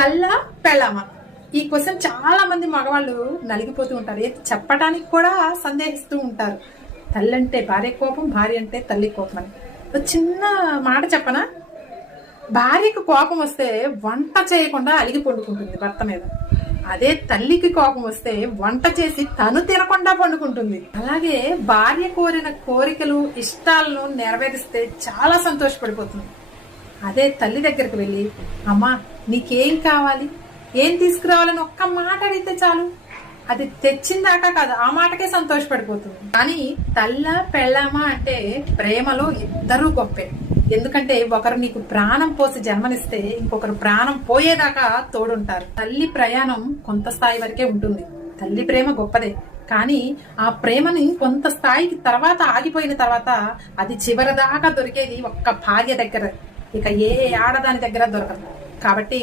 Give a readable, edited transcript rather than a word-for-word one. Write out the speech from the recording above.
తల్ల పెళ్ళామా? ఈ క్వశ్చన్ చాలా మంది మగవాళ్ళు నలిగిపోతూ ఉంటారు. చెప్పడానికి కూడా సందేహిస్తూ ఉంటారు. తల్లి అంటే భార్య కోపం, భార్య అంటే తల్లి కోపం అని. ఒక చిన్న మాట చెప్పనా? భార్యకు కోపం వస్తే వంట చేయకుండా అలిగి పండుకుంటుంది భర్త మీద. అదే తల్లికి కోపం వస్తే వంట చేసి తను తినకుండా పండుకుంటుంది. అలాగే భార్య కోరిన కోరికలు ఇష్టాలను నెరవేరిస్తే చాలా సంతోషపడిపోతుంది. అదే తల్లి దగ్గరికి వెళ్ళి, అమ్మా నీకేం కావాలి, ఏం తీసుకురావాలని ఒక్క మాట అడిగితే చాలు, అది తెచ్చిందాకా కాదు ఆ మాటకే సంతోషపడిపోతుంది. కానీ తల్ల పెళ్ళామా అంటే ప్రేమలో ఇద్దరూ గొప్పే. ఎందుకంటే ఒకరు నీకు ప్రాణం పోసి జన్మనిస్తే ఇంకొకరు ప్రాణం పోయేదాకా తోడుంటారు. తల్లి ప్రయాణం కొంత స్థాయి వరకే ఉంటుంది. తల్లి ప్రేమ గొప్పదే, కానీ ఆ ప్రేమని కొంత స్థాయికి తర్వాత ఆగిపోయిన తర్వాత అది చివరిదాకా దొరికేది ఒక్క భార్య దగ్గర, ఇక ఏ ఆడదాని దగ్గర దొరకదు. కాబట్టి